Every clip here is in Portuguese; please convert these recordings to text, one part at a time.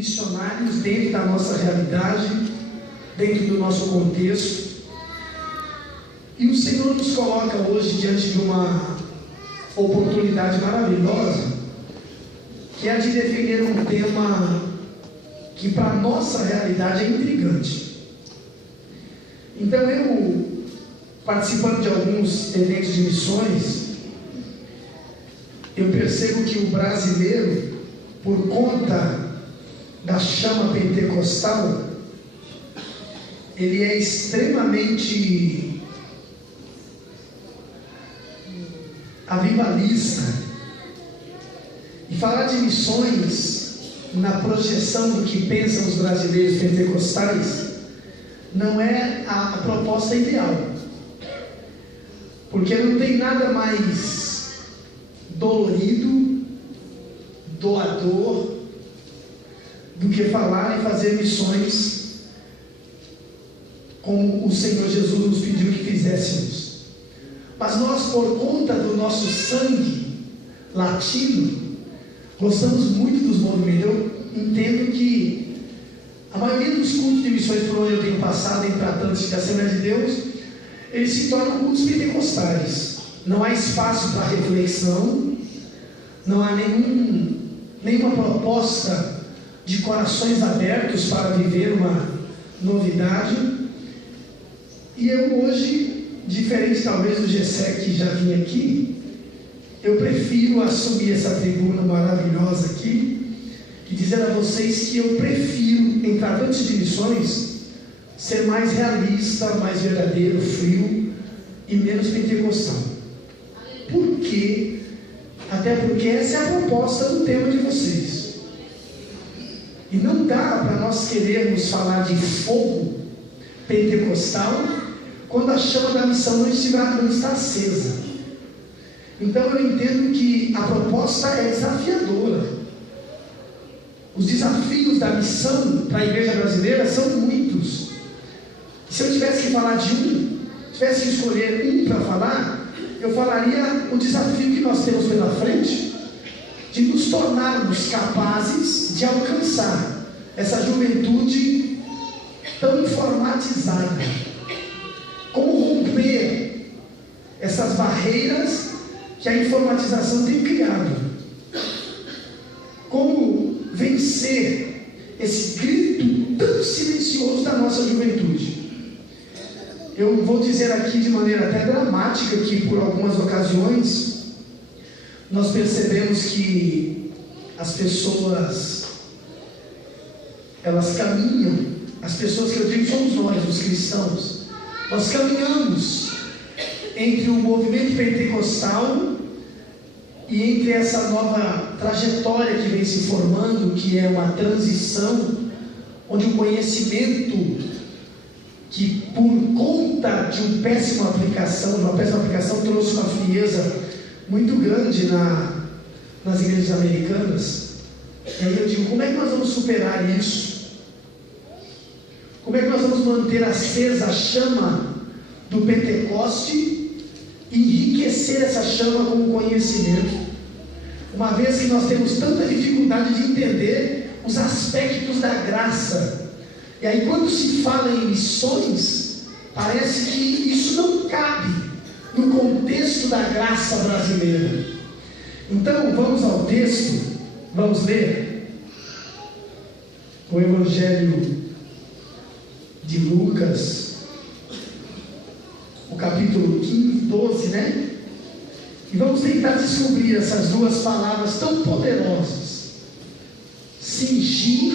missionários dentro da nossa realidade, dentro do nosso contexto. E o Senhor nos coloca hoje diante de uma oportunidade maravilhosa, que é a de defender um tema que para a nossa realidade é intrigante. Então eu, participando de alguns eventos de missões, eu percebo que o brasileiro, por conta da chama pentecostal, ele é extremamente avivalista. E falar de missões na projeção do que pensam os brasileiros pentecostais não é a proposta ideal, porque não tem nada mais dolorido, doador, do que falar e fazer missões como o Senhor Jesus nos pediu que fizéssemos. Mas nós, por conta do nosso sangue latino, gostamos muito dos movimentos. Eu entendo que a maioria dos cultos de missões por onde eu tenho passado em tratantes da Assembleia de Deus, eles se tornam cultos pentecostais. Não há espaço para reflexão, não há nenhuma proposta de corações abertos para viver uma novidade. E eu hoje, diferente talvez do Gessé que já vinha aqui, eu prefiro assumir essa tribuna maravilhosa aqui e dizer a vocês que eu prefiro, em tratantes de missões, ser mais realista, mais verdadeiro, frio e menos pentecostal. Por quê? Até porque essa é a proposta do tema de vocês. E não dá para nós querermos falar de fogo pentecostal quando a chama da missão não está acesa. Então eu entendo que a proposta é desafiadora. Os desafios da missão para a igreja brasileira são muitos. E se eu tivesse que falar de tivesse que escolher um para falar, eu falaria o desafio que nós temos pela frente, de nos tornarmos capazes de alcançar essa juventude tão informatizada. Como romper essas barreiras que a informatização tem criado. Como vencer esse grito tão silencioso da nossa juventude. Eu vou dizer aqui de maneira até dramática que por algumas ocasiões nós percebemos que as pessoas, elas caminham, as pessoas que eu digo somos nós, os cristãos, nós caminhamos entre o movimento pentecostal e entre essa nova trajetória que vem se formando, que é uma transição, onde o conhecimento, que por conta de uma péssima aplicação, trouxe uma frieza muito grande nas igrejas americanas. E aí eu digo, como é que nós vamos superar isso? Como é que nós vamos manter acesa a chama do Pentecoste e enriquecer essa chama com o conhecimento? Uma vez que nós temos tanta dificuldade de entender os aspectos da graça. E aí quando se fala em missões, parece que isso não cabe no contexto da graça brasileira. Então vamos ao texto, vamos ler o Evangelho de Lucas, o capítulo 12, né? E vamos tentar descobrir essas duas palavras tão poderosas: cingir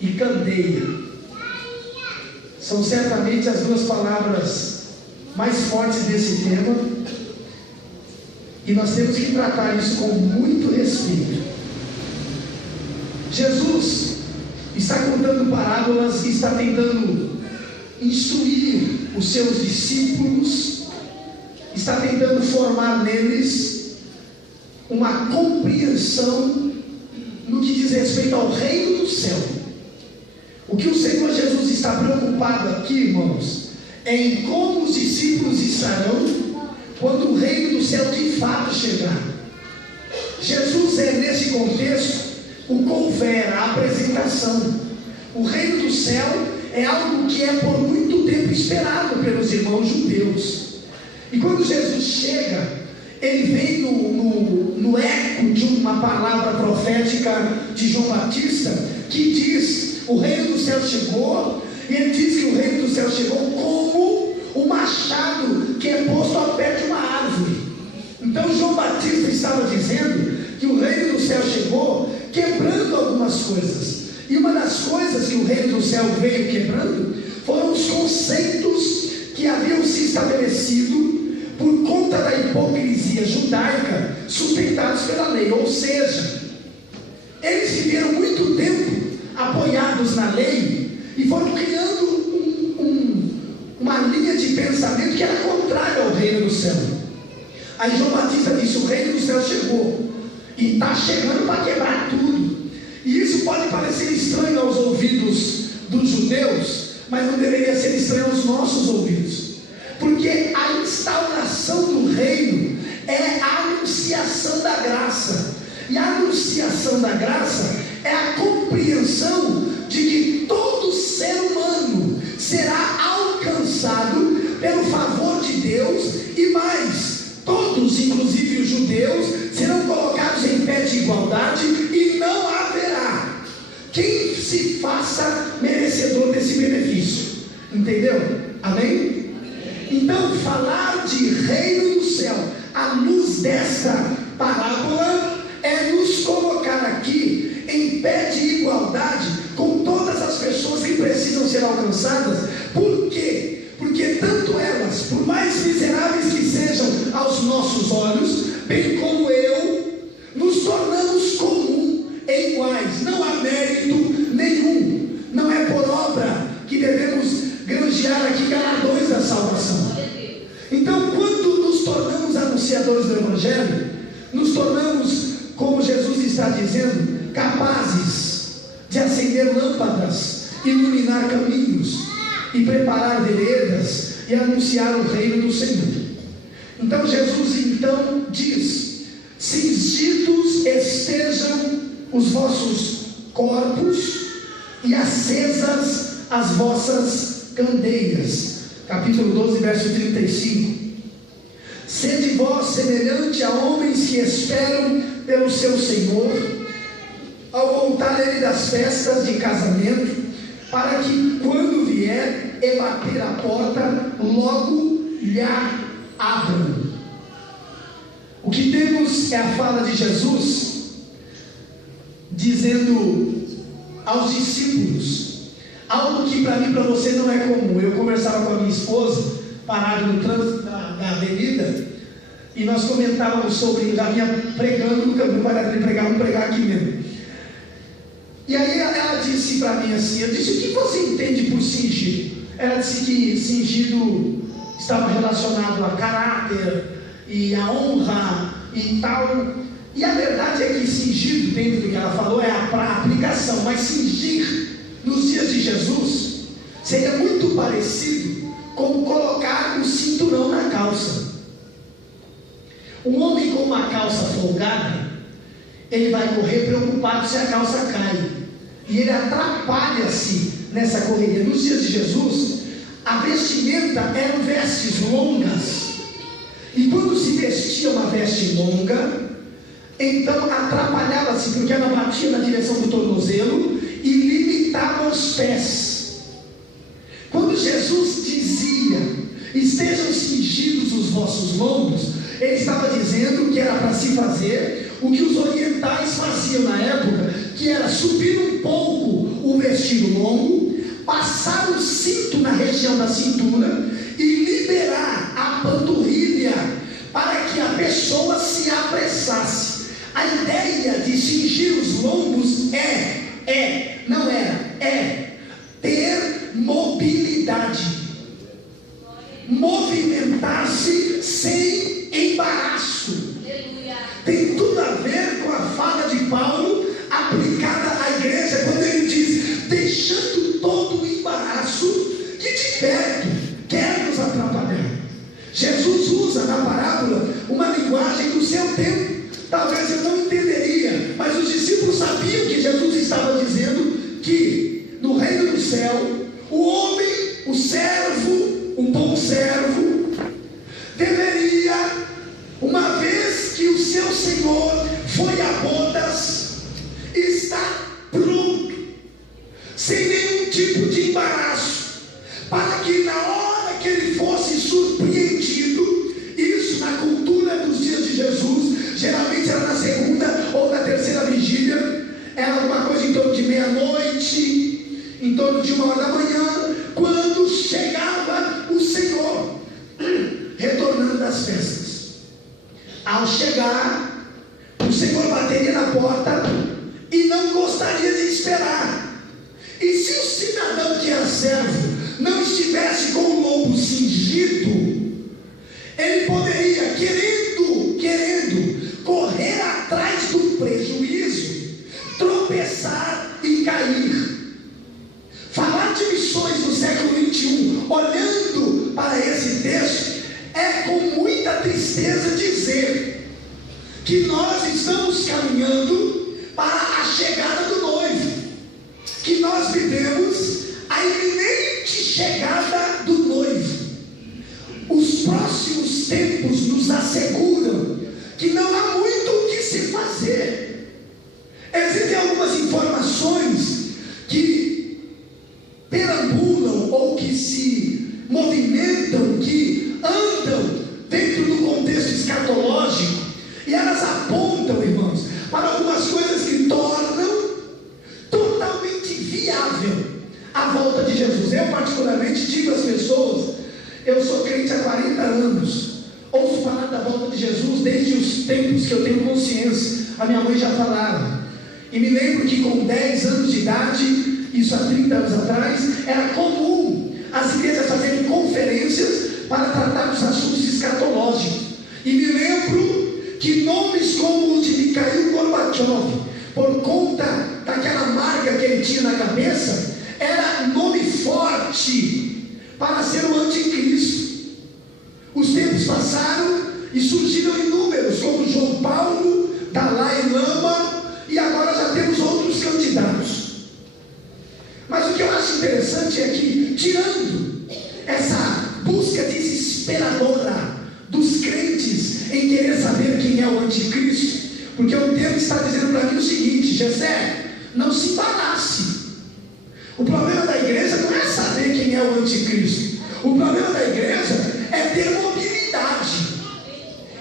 e candeia. São certamente as duas palavras mais fortes desse tema, e nós temos que tratar isso com muito respeito. Jesus está contando parábolas e está tentando instruir os seus discípulos, está tentando formar neles uma compreensão no que diz respeito ao reino do céu. O que o Senhor Jesus está preocupado aqui, irmãos, é em como os discípulos estarão quando o reino do céu de fato chegar. Jesus é, nesse contexto, o couver, a apresentação. O reino do céu é algo que é por muito tempo esperado pelos irmãos judeus. E quando Jesus chega, ele vem no eco de uma palavra profética de João Batista, que diz: o reino do céu chegou. E ele diz que o reino do céu chegou como o machado que é posto ao pé de uma árvore. Então João Batista estava dizendo que o reino do céu chegou quebrando algumas coisas. E uma das coisas que o reino do céu veio quebrando foram os conceitos que haviam se estabelecido por conta da hipocrisia judaica, sustentados pela lei. Ou seja, eles viveram muito tempo apoiados na lei e foram criando uma linha de pensamento que era contrária ao reino do céu. Aí João Batista disse: o reino do céu chegou, e está chegando para quebrar tudo. E isso pode parecer estranho aos ouvidos dos judeus, mas não deveria ser estranho aos nossos ouvidos, porque a instauração do reino é a anunciação da graça. E a anunciação da graça é a compreensão de que todo ser humano será alcançado pelo favor de Deus, e mais, todos, inclusive os judeus, serão colocados em pé de igualdade, e não haverá quem se faça merecedor desse benefício. Entendeu? Amém? Então, falar de reino do céu à luz desta parábola é nos colocar aqui em pé de igualdade com todas as pessoas que precisam ser alcançadas. Por quê? Porque tanto elas, por mais miseráveis que sejam aos nossos olhos, bem como eu, nos tornamos comum e iguais. Não há mérito nenhum. Não é por obra que devemos granjear aqui galardões da salvação. Então, quando nos tornamos anunciadores do Evangelho, nos tornamos, como Jesus está dizendo, capazes de acender lâmpadas, iluminar caminhos e preparar veredas e anunciar o reino do Senhor. Então Jesus diz: cingidos estejam os vossos corpos e acesas as vossas candeias. Capítulo 12, verso 35. Sede vós semelhante a homens que esperam pelo seu Senhor, ao voltar ele das festas de casamento, para que quando vier e bater a porta, logo lhe abram. O que temos é a fala de Jesus dizendo aos discípulos algo que para mim e para você não é comum. Eu conversava com a minha esposa, parado no trânsito da avenida, e nós comentávamos sobre, já vinha pregando, nunca vai dar para pregar, vamos pregar aqui mesmo. E aí ela disse para mim assim, eu disse: o que você entende por cingido? Ela disse que cingido estava relacionado a caráter e a honra e tal. E a verdade é que cingido, dentro do que ela falou, é a aplicação. Mas cingir nos dias de Jesus seria muito parecido com colocar um cinturão na calça. Um homem com uma calça folgada, ele vai correr preocupado se a calça cai, e ele atrapalha-se nessa correria. Nos dias de Jesus, a vestimenta eram vestes longas, e quando se vestia uma veste longa, então atrapalhava-se, porque ela batia na direção do tornozelo e limitava os pés. Quando Jesus dizia: estejam cingidos os vossos lombos, ele estava dizendo que era para se fazer o que os orientais faziam na época, que era subir um pouco o vestido longo, passar o cinto na região da cintura e liberar a panturrilha para que a pessoa se apressasse. A ideia de cingir os lombos é ter mobilidade, movimentar-se sem embaraço. Tem tudo a ver com a fala de Paulo aplicada à igreja, quando ele diz: deixando todo o embaraço que de perto quer nos atrapalhar. Jesus usa na parábola uma linguagem do seu tempo. Talvez eu não entenderia, mas os discípulos sabiam que Senhor foi a bodas, está pronto, sem nenhum tipo de embaraço, para que na hora que ele fosse surpreendido, isso na cultura dos dias de Jesus, geralmente era na segunda ou na terceira vigília, era alguma coisa em torno de meia-noite, em torno de 1h da manhã, quando chegava o Senhor, retornando das festas. Ao chegar, o Senhor bateria na porta e não gostaria de esperar. E se o cidadão que era servo não estivesse com o lombo cingido, ele poderia, querendo correr atrás do prejuízo, tropeçar e cair. Falar de missões no século XXI, olhando para esse texto, é com muita tristeza dizer que nós estamos caminhando para a chegada do noivo, que nós vivemos a iminente chegada do noivo. Os próximos tempos nos asseguram que não há muito o que se fazer. Existem algumas informações que perambulam ou que se movimentam, que andam dentro do contexto escatológico, e elas apontam, irmãos, para algumas coisas que tornam totalmente viável a volta de Jesus. Eu particularmente digo às pessoas, eu sou crente há 40 anos, ouço falar da volta de Jesus desde os tempos que eu tenho consciência. A minha mãe já falava, e me lembro que com 10 anos de idade, isso há 30 anos atrás, era comum as igrejas fazerem conferências para tratar dos assuntos escatológicos. E me lembro que nomes como o de Mikhail Gorbachev, por conta daquela marca que ele tinha na cabeça, era nome forte para ser o anticristo. Os tempos passaram e surgiram inúmeros, como João Paulo, Dalai Lama, e agora já temos outros candidatos. Mas o que eu acho interessante é que, tirando essa busca desesperadora dos crentes em querer saber quem é o anticristo, porque o texto está dizendo para mim o seguinte: Jessé, não se embarace. O problema da igreja não é saber quem é o anticristo. O problema da igreja é ter mobilidade,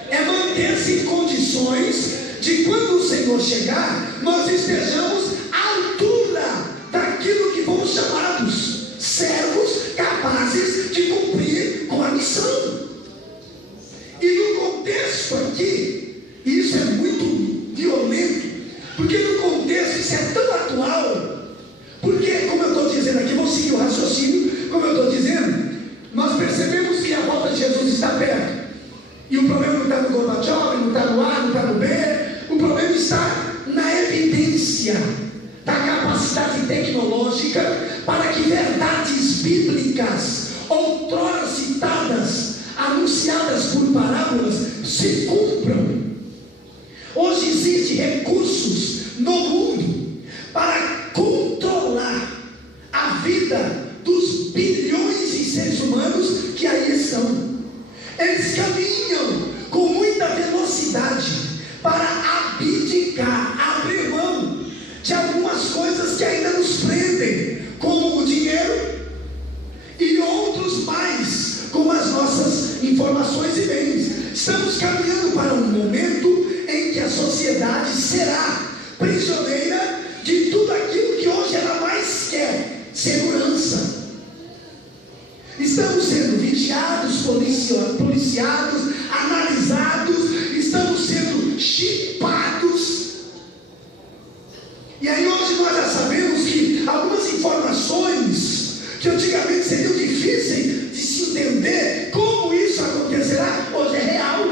é manter-se em condições de, quando o Senhor chegar, nós estejamos à altura daquilo que fomos chamados, servos capazes de cumprir com a missão. E no contexto aqui, e isso é muito violento, porque no contexto isso é tão atual, porque, como eu estou dizendo aqui, vou seguir o raciocínio, como eu estou dizendo, nós percebemos que a volta de Jesus está perto, e o problema não está no Gorbachev, não está no A, não está no B, o problema está na evidência da capacidade tecnológica para que verdades bíblicas, outrora citadas, anunciadas por parábolas, se cumpram. Hoje existem recursos no mundo para controlar a vida dos bilhões de seres humanos que aí estão. Eles caminham com muita velocidade para abdicar, abrir mão de algumas coisas que ainda nos prendem, como o dinheiro, e outros mais, como as nossas informações e bens. Estamos caminhando para um momento em que a sociedade será prisioneira de tudo aquilo que hoje ela mais quer: segurança. Estamos sendo vigiados, policiados, analisados, estamos sendo chipados. E aí hoje nós já sabemos que algumas informações que antigamente seriam difíceis de se entender como isso acontecerá, hoje é real.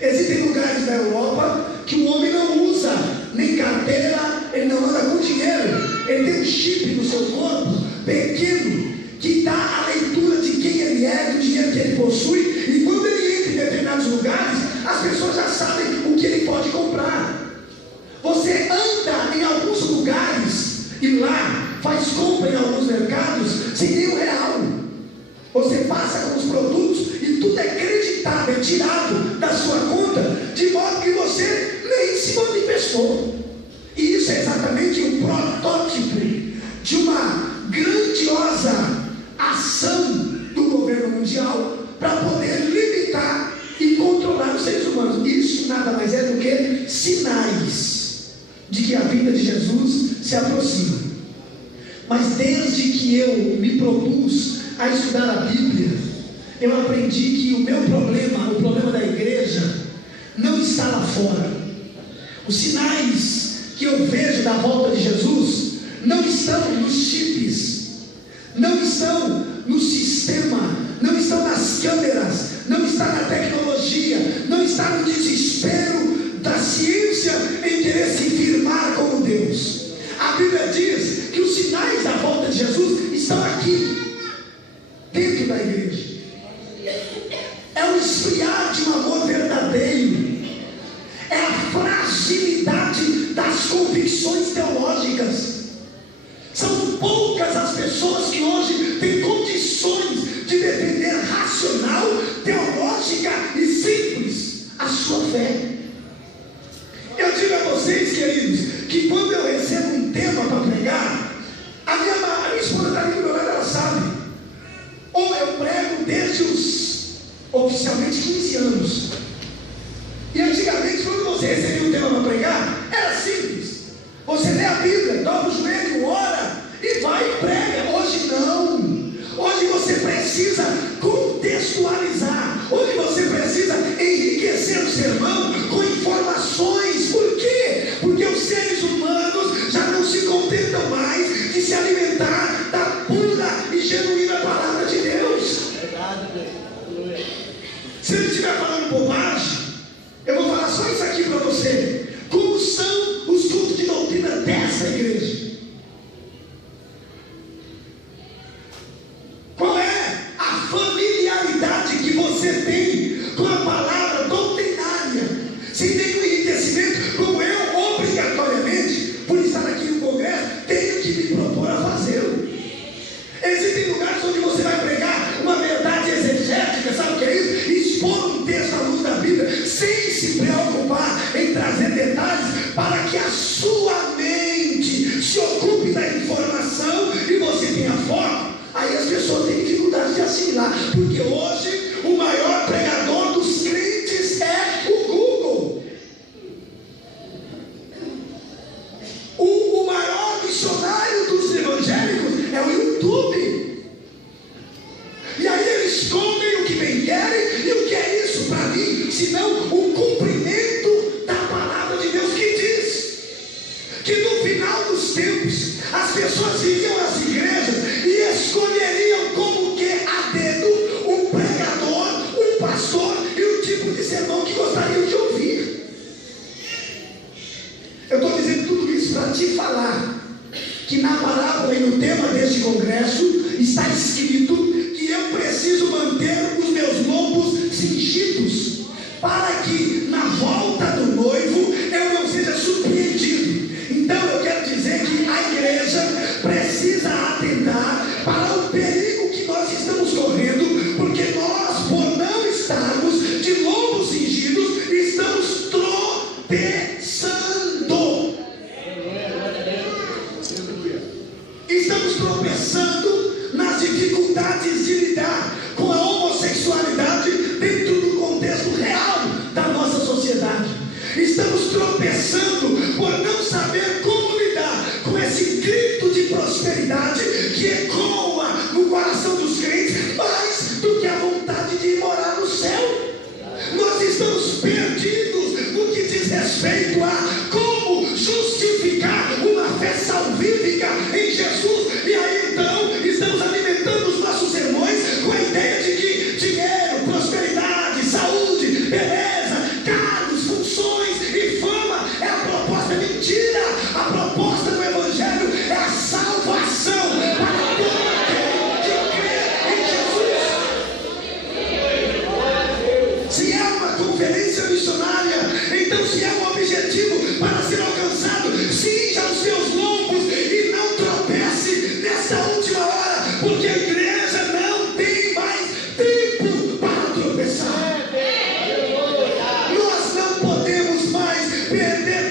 Existem lugares da Europa que o homem não usa nem carteira, ele não anda com dinheiro, ele tem um chip no seu corpo pequeno que dá a leitura de quem ele é, do dinheiro que ele possui, e quando ele entra em determinados lugares, as pessoas já sabem o que ele pode comprar. Você anda em alguns lugares e lá faz compra em alguns mercados sem nenhum real. Você passa com os produtos e tudo é creditado, é tirado da sua conta, de modo que você se manifestou. E isso é exatamente um protótipo de uma grandiosa ação do governo mundial para poder limitar e controlar os seres humanos. Isso nada mais é do que sinais de que a vinda de Jesus se aproxima. Mas desde que eu me propus a estudar a Bíblia, eu aprendi que o meu problema, o problema da igreja, não está lá fora. Os sinais que eu vejo da volta de Jesus não estão nos chips, não estão no sistema, não estão nas câmeras, não está na tecnologia, não está no desespero da ciência em querer se firmar como Deus. A Bíblia diz que os sinais da volta de Jesus estão aqui, dentro da igreja. É o esfriar de um amor verdadeiro, é a fragilidade das convicções teológicas. São poucas as pessoas que hoje têm condições de defender racional, teológica e simples a sua fé. Eu digo a vocês, queridos, que quando eu recebo um tema para pregar, a minha esposa está ali do meu lado, ela sabe. Ou eu prego desde os oficialmente 15 anos. E antigamente, quando você recebia um tema para pregar, era simples. Você lê a Bíblia, dobra o joelho, ora e vai e prega. Hoje não. Hoje você precisa contextualizar. Hoje você precisa enriquecer o sermão com informações. Por quê? Porque os seres humanos já não se contentam mais de se alimentar da pura e genuína palavra de Deus. Se ele estiver falando bobagem, eu vou falar só isso aqui para você. Como são os cultos de doutrina dessa igreja? Qual é a familiaridade que você tem com a palavra doutrinária? Sem nenhum enriquecimento, como eu, obrigatoriamente, por estar aqui no congresso, tenho que me propor a fazê-lo. Existem lugares onde você vai pregar uma verdade exegética, sabe o que é isso? Expor um texto à luz da Bíblia, sem se preocupar em trazer detalhes, para que a sua mente se ocupe da informação e você tenha foco. Aí as pessoas têm dificuldade de assimilar, porque hoje o maior pregador dos crentes é o Google. O maior missionário dos evangélicos é o YouTube. E aí eles comem o que bem querem. E o que é isso para mim, senão o cumprimento da palavra de Deus, que diz que no final dos tempos as pessoas iriam às igrejas e escolheriam como que a dedo um pregador, um pastor e o tipo de sermão que gostariam de ouvir. Eu estou dizendo tudo isso para te falar que na parábola e no tema deste congresso está escrito que eu preciso manter os meus lombos cingidos, para que na volta do noivo eu não seja surpreendido. Então eu quero dizer que a igreja precisa atentar para o perigo que nós estamos correndo, porque nós, por não estarmos de lombos cingidos, estamos tropeçando. Estamos tropeçando nas dificuldades de lidar com a homossexualidade dentro do contexto real da nossa sociedade. Estamos tropeçando por não saber como lidar com esse grito de prosperidade que ecoa no coração dos crentes mais do que a vontade de ir morar no céu. Nós estamos perdidos no que diz respeito a como justificar uma fé salvífica em Jesus. E aí então estamos alimentando os nossos sermões com a ideia de que dinheiro, prosperidade, saúde, beleza, cargos, funções e fama é a proposta. Mentira! A proposta do Evangelho é a salvação para todo aquele que crê em Jesus. Se é uma conferência missionária, então se é um objetivo para ser alcançado, cinja os seus lombos e não tropece nessa última hora, porque a igreja não tem mais tempo para tropeçar. Nós não podemos mais perder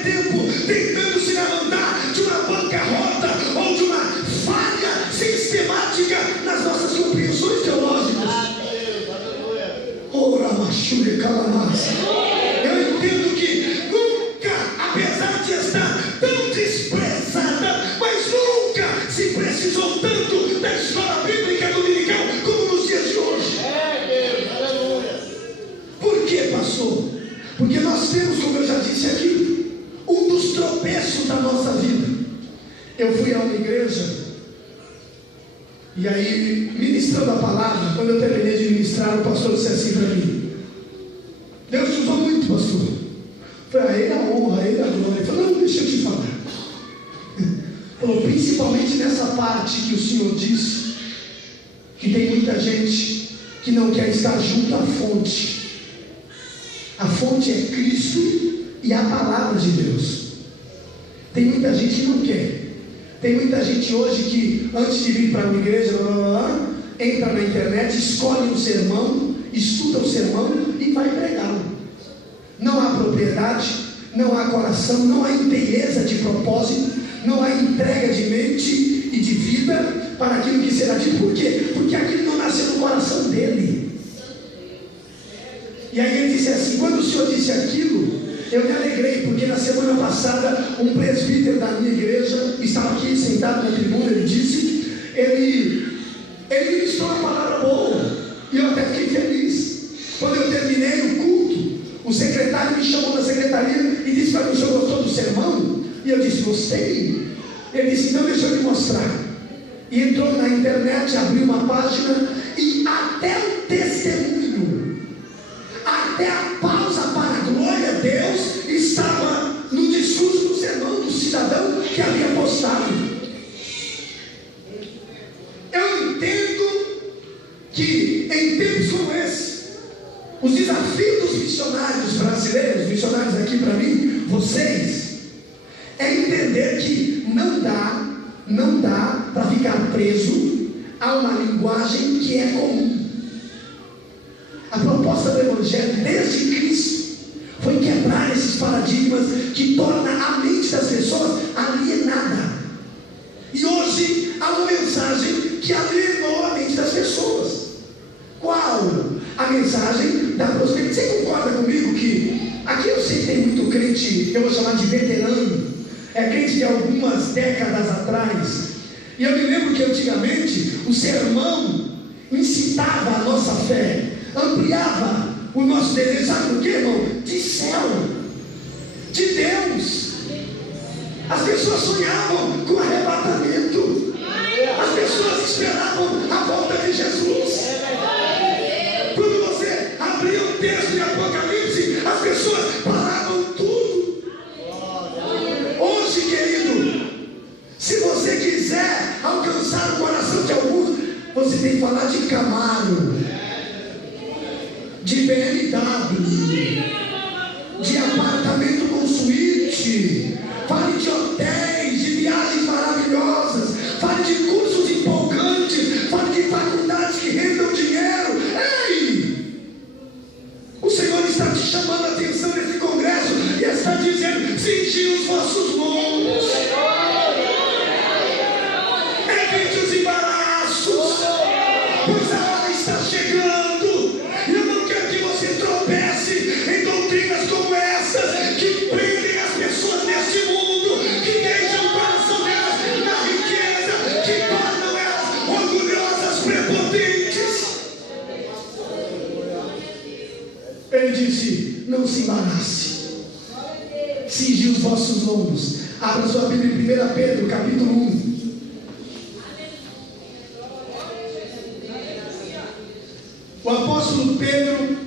nós temos, como eu já disse aqui, um dos tropeços da nossa vida. Eu fui a uma igreja, e aí, ministrando a palavra, quando eu terminei de ministrar, o pastor disse assim para mim: Deus te usou muito, pastor. Eu falei: a ele a honra, a ele a glória. Ele falou: não, deixa eu te falar. Falou: principalmente nessa parte que o Senhor disse, que tem muita gente que não quer estar junto à fonte. A fonte é Cristo e a palavra de Deus. Tem muita gente que não quer. Tem muita gente hoje que, antes de vir para uma igreja, entra na internet, escolhe um sermão, estuda o sermão e vai pregá-lo. Não há propriedade, não há coração, não há inteireza de propósito, não há entrega de mente e de vida para aquilo que será dito. Por quê? Porque aquilo não nasceu no coração dele. E aí ele disse assim: quando o Senhor disse aquilo, eu me alegrei, porque na semana passada um presbítero da minha igreja estava aqui sentado na tribuna. Ele disse, ele ministrou uma palavra boa, e eu até fiquei feliz. Quando eu terminei o culto, o secretário me chamou da secretaria e disse para mim: o senhor gostou do sermão? E eu disse: gostei. Ele disse: então deixa eu te mostrar. E entrou na internet, abriu uma página, e até o testemunho, até a pausa para a glória a Deus, estava no discurso do sermão do cidadão que havia postado. Eu entendo que em tempos como esse, os desafios dos missionários brasileiros, missionários aqui para mim, vocês, é entender que não dá para ficar preso a uma linguagem que é comum. A proposta do Evangelho, desde Cristo, foi quebrar esses paradigmas que tornam a mente das pessoas alienada. E hoje há uma mensagem que alienou a mente das pessoas. Qual? A mensagem da prosperidade. Você concorda comigo que aqui eu sei que tem muito crente, eu vou chamar de veterano, é crente de algumas décadas atrás. E eu me lembro que antigamente o sermão incitava a nossa fé, ampliava o nosso desejo. Sabe por quê, irmão? De céu, de Deus. As pessoas sonhavam com arrebatamento, as pessoas esperavam a volta de Jesus. Quando você abria o texto de Apocalipse, as pessoas paravam tudo. Hoje, querido, se você quiser alcançar o coração de alguns, você tem que falar de Camaro, de BMW, de apartamento com suíte. Fale de hotéis, de viagens maravilhosas. Fale de cursos empolgantes. Fale de faculdades que rendam dinheiro. Ei! O Senhor está te chamando a atenção nesse congresso e está dizendo: cingi os vossos lombos, evite os embaraços, pois a hora está chegando. Eu não quero que você tropece em doutrinas como essas, que prendem as pessoas neste mundo, que deixam o coração delas na riqueza, que tornam elas orgulhosas, prepotentes. Ele disse: não se embarace, cingi os vossos lombos. Abra sua Bíblia em 1 Pedro, capítulo 1. O apóstolo Pedro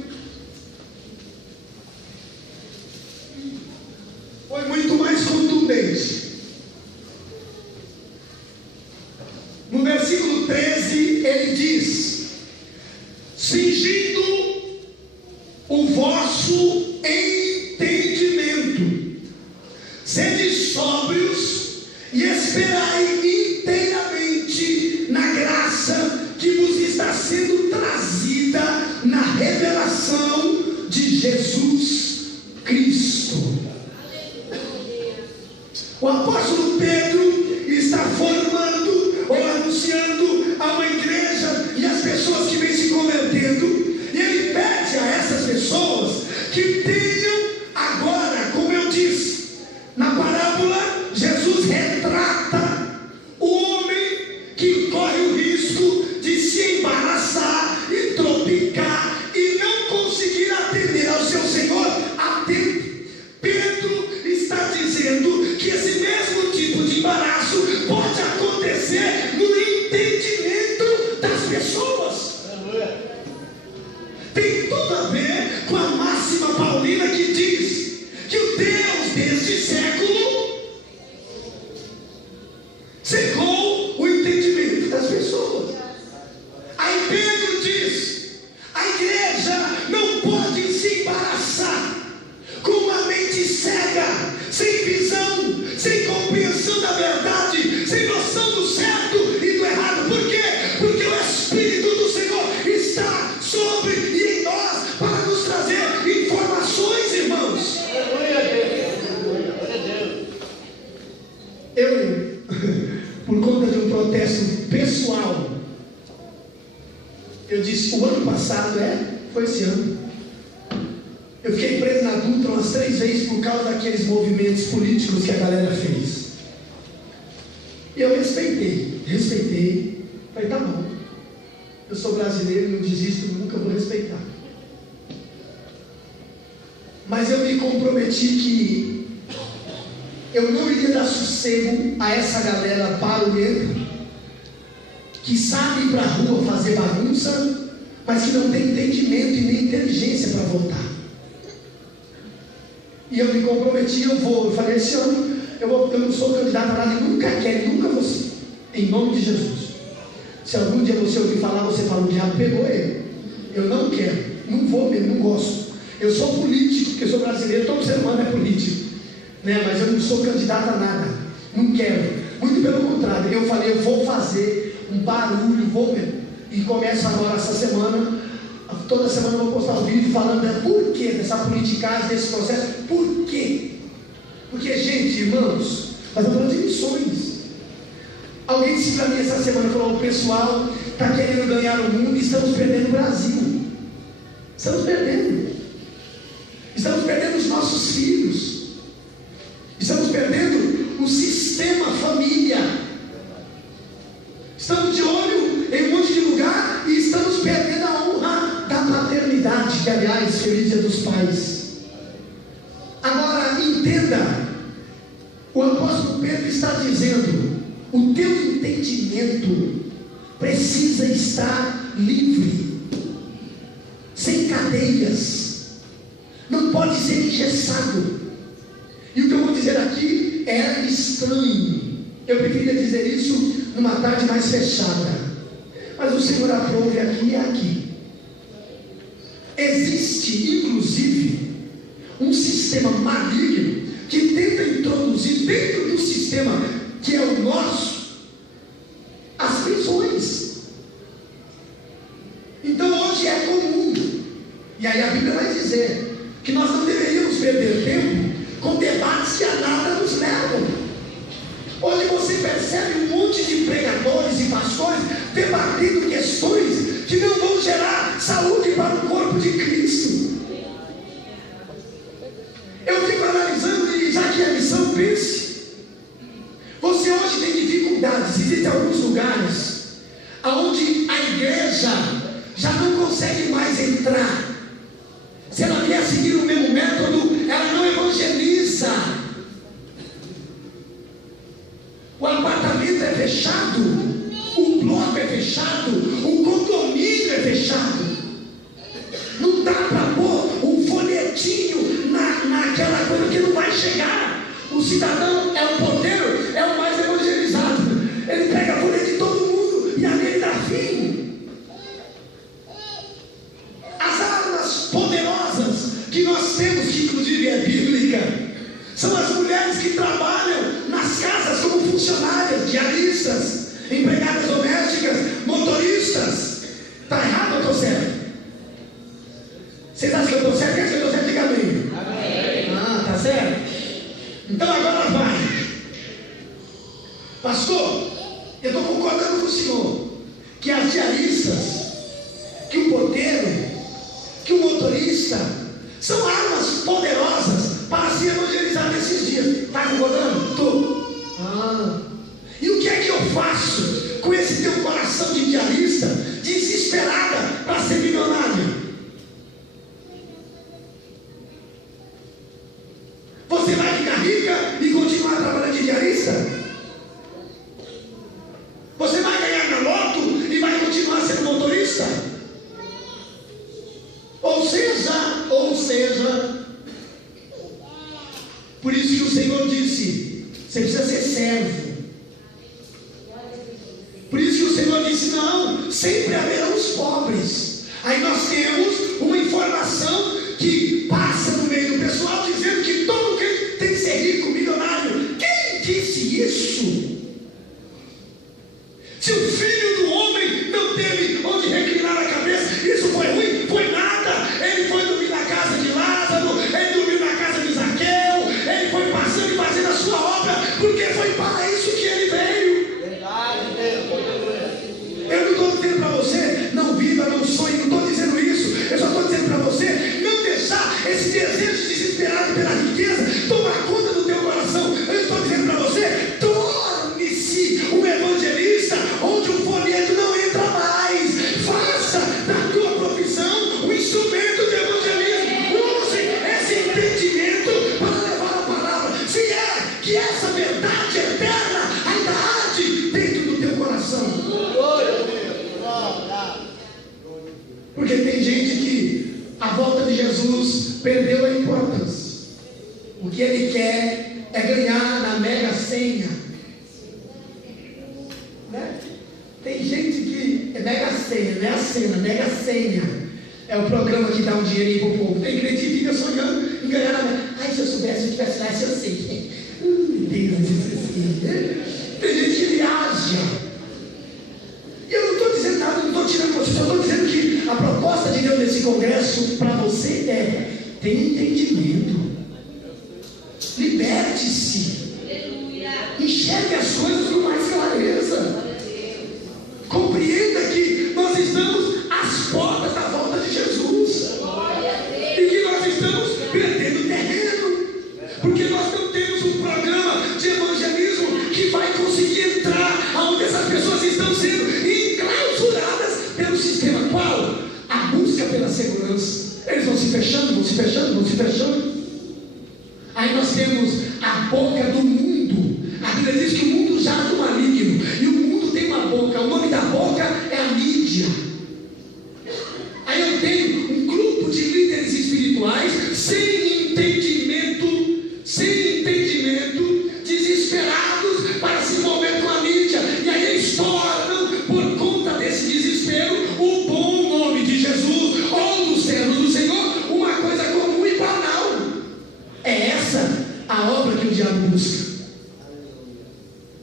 foi muito mais contundente. No versículo 13 ele diz: cingindo o vosso entendimento, sede sóbrios e esperai inteiramente na graça que vos está sendo trazida na revelação de Jesus Cristo. O apóstolo Pedro está formando ou anunciando a uma igreja e as pessoas que vêm se convertendo, e ele pede a essas pessoas que tenham agora, como eu disse, na parábola, Jesus retrata o homem que corre o risco de se embaraçar e tropicar e não conseguir atender ao seu Senhor a tempo. mente cega, sem visão, sem compreensão da verdade, sem noção do certo e do errado. Por quê? Porque o Espírito do Senhor está sobre e em nós para nos trazer informações, irmãos. Eu, por conta de um protesto pessoal, eu disse, o ano passado, foi esse ano, eu fiquei preso na Dutra umas 3 vezes por causa daqueles movimentos políticos que a galera fez. E eu respeitei, falei, tá bom, eu sou brasileiro, não desisto nunca, vou respeitar. Mas eu me comprometi que eu não iria dar sossego a essa galera barulhenta, que sabe ir para a rua fazer bagunça, mas que não tem entendimento e nem inteligência para votar. E eu me comprometi, eu falei, esse ano eu não sou candidato a nada e nunca quero, nunca vou ser, em nome de Jesus. Se algum dia você ouvir falar, você fala, o diabo pegou ele. Eu não quero, não vou mesmo, não gosto. Eu sou político, porque eu sou brasileiro, todo ser humano é político, né? Mas eu não sou candidato a nada, não quero. Muito pelo contrário, eu falei, eu vou fazer um barulho, vou mesmo. E começo agora essa semana, toda semana eu vou postar um vídeo falando por que dessa politicagem, desse processo. Por quê? Porque, gente, irmãos, nós estamos falando de missões. Alguém disse para mim essa semana, falou, o pessoal está querendo ganhar o mundo e estamos perdendo o Brasil. Estamos perdendo os nossos filhos, estamos perdendo o sistema família, estamos de olho em um monte de lugar e estamos perdendo a honra da paternidade, que aliás, feliz dia dos pais. Agora entenda, o apóstolo Pedro está dizendo, o teu entendimento precisa estar livre, sem cadeias, não pode ser engessado. E o que eu vou dizer aqui é estranho, eu preferia dizer isso numa tarde mais fechada, mas o Senhor aprove aqui e aqui. Existe inclusive um sistema maligno que tenta introduzir dentro do sistema que é o nosso as prisões. Então hoje é comum, e aí a Bíblia vai dizer que nós não deveríamos perder tempo com debates que a nada nos levam. Hoje você percebe um monte de pregadores e pastores debatendo questões que não vão gerar saúde para o corpo de Cristo. Eu fico analisando, e já que é missão, pense. Você hoje tem dificuldades, existem alguns lugares onde a igreja já não consegue mais entrar. Se ela quer seguir o mesmo método, ela não evangeliza. O apartamento é fechado, o bloco é fechado, o condomínio é fechado. Não dá para pôr um folhetinho naquela coisa que não vai chegar. O cidadão é o porteiro, é o mais evangelizado. Ele pega a folha de todo mundo e ali ele dá fim. As armas poderosas que nós temos, que inclusive é bíblica, são as mulheres que trabalham nas casas como funcionárias, diaristas, empregadas domésticas, motoristas. Está errado ou estou certo? Vocês acham que eu estou certo? Quer que eu estou certo? Diga amém. Ah, está certo? Então agora vai. Pastor, eu estou concordando com o senhor que as diaristas, que o porteiro, que o motorista são armas poderosas para se evangelizar nesses dias. Está concordando? Estou. E o que é que eu faço com esse teu coração de diarista, desesperada para ser milionário? Você vai ficar rica e continuar trabalhando de diarista? Você vai ganhar na loto e vai continuar sendo motorista? Ou seja, por isso que o Senhor disse, você precisa ser servo. Por isso que o Senhor disse, não, sempre haverão os pobres. Aí nós temos uma informação que passa no meio do pessoal dizendo que todo volta de Jesus perdeu a importância. O que ele quer é ganhar na Mega Sena. Né? Tem gente que é Mega Sena, não é a cena, Mega Sena. É o programa que dá um dinheirinho pro povo. Tem crente que fica sonhando em ganhar na Mega. Ai, se eu soubesse, se eu tivesse lá, se eu sei. Meu Deus, tem gente que viaja. E eu não estou dizendo nada, não estou tirando você, só estou dizendo que a proposta de Deus nesse congresso para você é: tenha entendimento, liberte-se, enxergue as coisas com mais clareza, compreenda que nós estamos às portas da volta de Jesus e que nós estamos perdendo terreno, porque nós não temos um programa de evangelismo que vai conseguir entrar onde essas pessoas estão sendo enclausuradas pelo sistema. Qual? A busca pela segurança. Eles vão se fechando, vão se fechando, vão se fechando. Aí nós temos a boca do mundo. A Bíblia diz que o mundo jaz do maligno, e o mundo tem uma boca. O nome da boca é a mídia. Aí eu tenho um grupo de líderes espirituais sem entendimento, desesperados para se envolver com a mídia, e aí eles tornam, por conta desse desespero, o bom nome de Jesus ou dos servos do Senhor uma coisa comum e banal. É essa a obra que o diabo busca.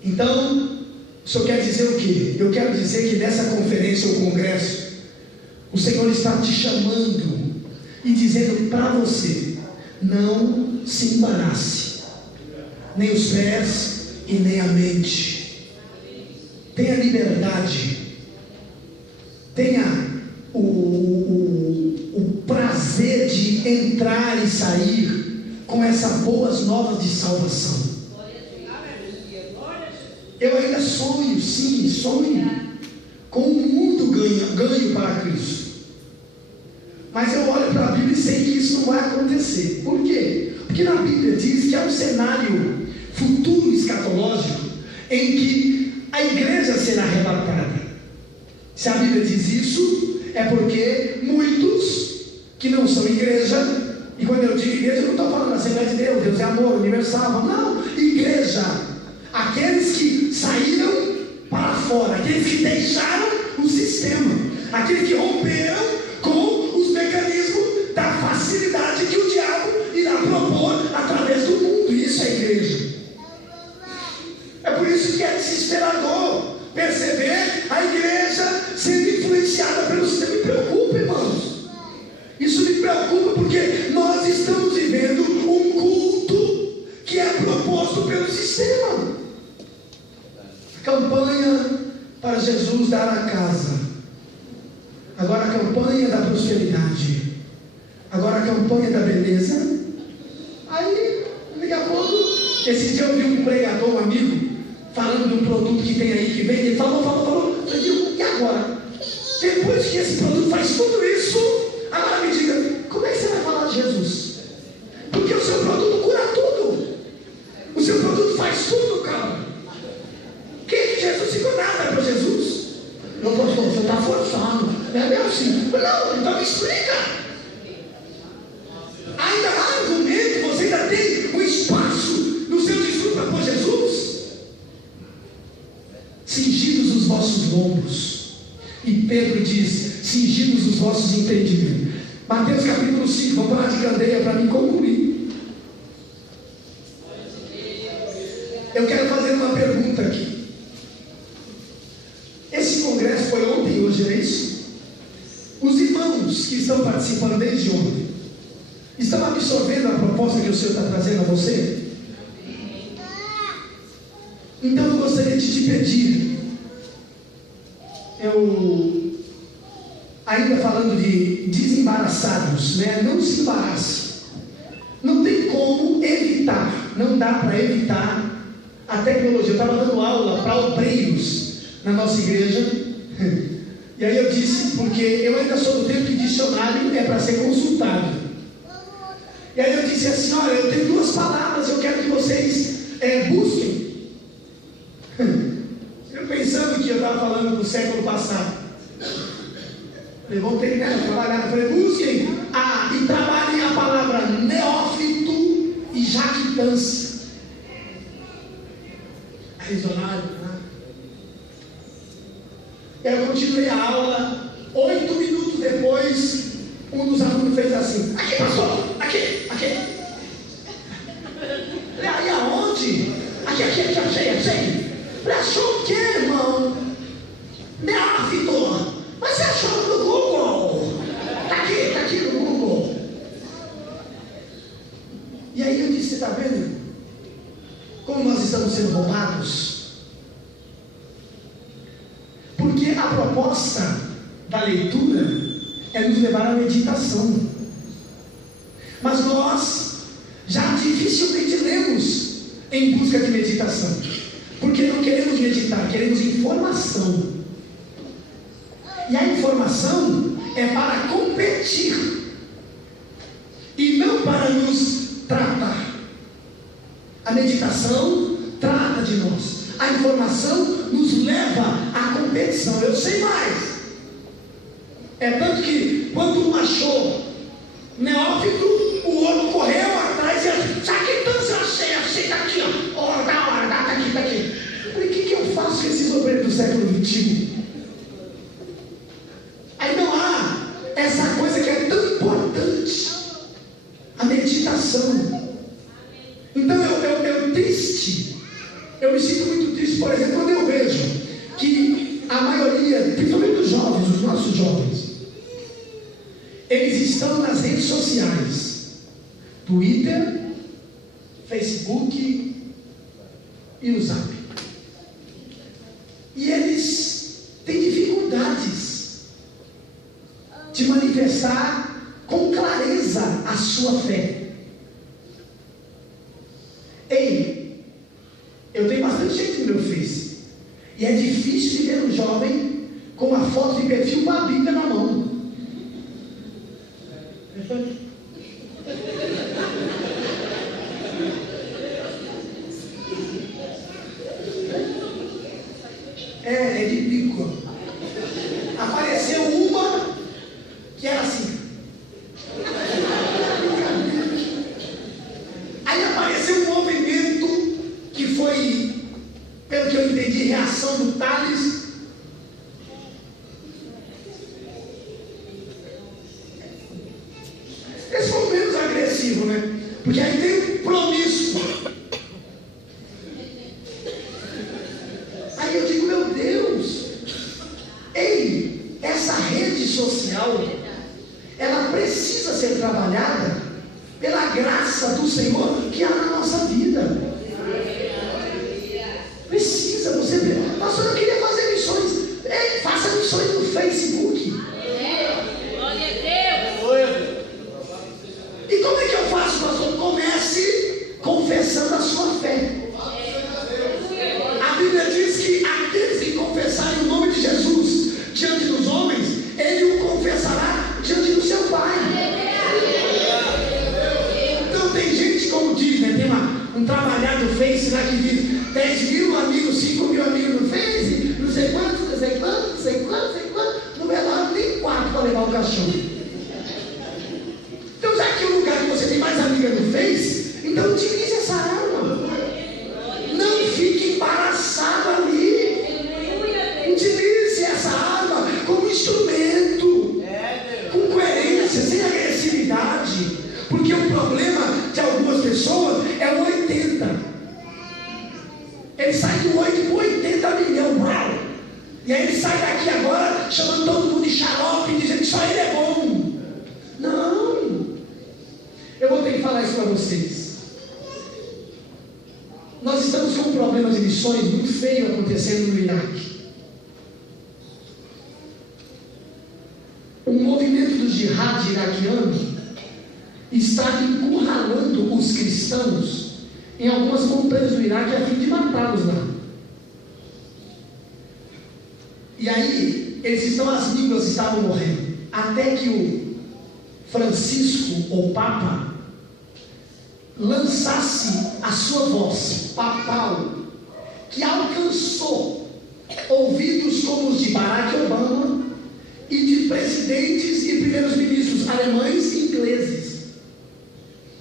Então, o senhor quer dizer o quê? Eu quero dizer que nessa conferência ou congresso, o Senhor está te chamando e dizendo para você: não se embarace, nem os pés e nem a mente. Tenha liberdade, tenha o prazer de entrar e sair com essas boas novas de salvação. Eu ainda sonho, sim, sonho com um mundo ganho para Cristo. Mas eu olho para a Bíblia e sei que isso não vai acontecer. Por quê? Porque na Bíblia diz que é um cenário futuro escatológico em que a igreja será arrebatada. Se a Bíblia diz isso, é porque muitos que não são igreja, e quando eu digo igreja, eu não estou falando da Assembleia de Deus, Deus é amor, universal, não, igreja, aqueles que saíram para fora, aqueles que deixaram o sistema, aqueles que romperam com os mecanismos da facilidade que o diabo irá propor através do mundo. Isso é igreja. É por isso que é desesperador perceber a igreja sendo influenciada pelo sistema. Me preocupa, irmãos. Isso me preocupa, porque nós estamos vivendo um culto que é proposto pelo sistema. Campanha para Jesus dar a casa. Agora a campanha da prosperidade. Agora a campanha da beleza. Aí, daqui a pouco, esse dia eu vi um pregador, um amigo, falando de um produto que tem aí, que vende. Ele falou. Eu digo: e agora? Depois que esse produto faz tudo isso, agora me diga, como é que você vai falar de Jesus? Porque o seu produto cura tudo. O seu produto faz tudo, cara. Que Jesus ficou nada para Jesus? Não, pastor, você está forçando. É bem assim. Não, então me explica. Ainda há argumento, você ainda tem um espaço no seu discurso para pôr Jesus? Cingidos os vossos lombos. E Pedro diz: cingidos os vossos entendimentos. Mateus capítulo 5, vamos falar de candeia para mim concluir. Eu quero fazer uma pergunta aqui. Esse congresso foi ontem, hoje é isso? Os irmãos que estão participando desde ontem estão absorvendo a proposta que o Senhor está trazendo a você? Então eu gostaria de te pedir, ainda falando de desembaraçados, né? Não se embarace. Não tem como evitar, não dá para evitar a tecnologia. Eu estava dando aula para obreiros na nossa igreja, e aí eu disse, porque eu ainda sou do tempo que dicionário é para ser consultado. E aí eu disse assim: olha, eu tenho duas palavras, eu quero que vocês busquem. Eu pensando que eu estava falando do século passado. Falei, vou terminar de trabalhar. Falei, busquem e trabalhem a palavra neófito e jactância. Resonaram, né? Eu continuei a aula. 8 minutos depois, um dos alunos fez assim: aqui, pastor, aqui. Aí aonde? Aqui, achei. Achou o que, irmão? Neófito. Mas você achou no Google? Tá aqui no Google. E aí eu disse: você está vendo como nós estamos sendo roubados? Porque a proposta da leitura é nos levar à meditação. Mas nós já dificilmente lemos em busca de meditação. Porque não queremos meditar, queremos informação. E a informação é para competir e não para nos tratar. A meditação trata de nós. A informação nos leva à competição. Eu sei mais. É tanto que quando um achou neófito, o outro correu atrás e disse: jactância, eu achei, tá aqui, ó. Tá aqui. Eu falei: o que eu faço com esses obreiros do século XXI? Aí não há essa coisa que é tão importante, a meditação. Então eu triste, eu me sinto muito triste, por exemplo, quando eu vejo que a maioria, principalmente dos jovens, os nossos jovens, eles estão nas redes sociais, Twitter, Facebook e o Zap. E eles têm dificuldades de manifestar com clareza a sua fé. Ei, eu tenho bastante gente no meu Face, e é difícil de ver um jovem com uma foto de perfil com a Bíblia na mão. É de bico. Apareceu uma que era assim. Aí apareceu um movimento que foi, pelo que eu entendi, reação do Thales. Esse foi o menos agressivo, né? Porque aí tem um promíscuo. Aí eu digo: meu Deus, ei, essa rede social, ela precisa ser trabalhada pela graça do Senhor que há na nossa vida. Precisa, pastor, eu queria fazer missões. Ei, faça missões no Facebook. E como é que eu faço, pastor? Comece confessando a sua fé. A Bíblia diz que aqueles que confessarem o nome de Jesus diante dos homens, ele o confessará diante do seu Pai. Então tem gente, como diz, né? Tem um trabalhar do Face lá que diz 10 mil amigos, 5 mil amigos no Face, não sei quanto, não é lá nem 4 para levar o cachorro. Então, já que o lugar que você tem mais amiga no Face, então utilize essa arma. Não fique embaraçado ali. Utilize essa arma como instrumento, com coerência, sem agressividade. Porque o problema de algumas pessoas é o 80. Ele sai do 8 para 80 milhão. Uau! E aí ele sai daqui agora chamando todo mundo de xarope, dizendo que só ele é bom. Não. Eu vou ter que falar isso para vocês. Nós estamos com um problema de missões muito feio acontecendo no Iraque. Um movimento do jihad iraquiano está encurralando os cristãos em algumas montanhas do Iraque a fim de matá-los lá. E aí, as línguas estavam morrendo. Até que o Francisco, ou Papa, lançasse a sua voz papal, que alcançou ouvidos como os de Barack Obama, e de presidentes e primeiros ministros alemães e ingleses.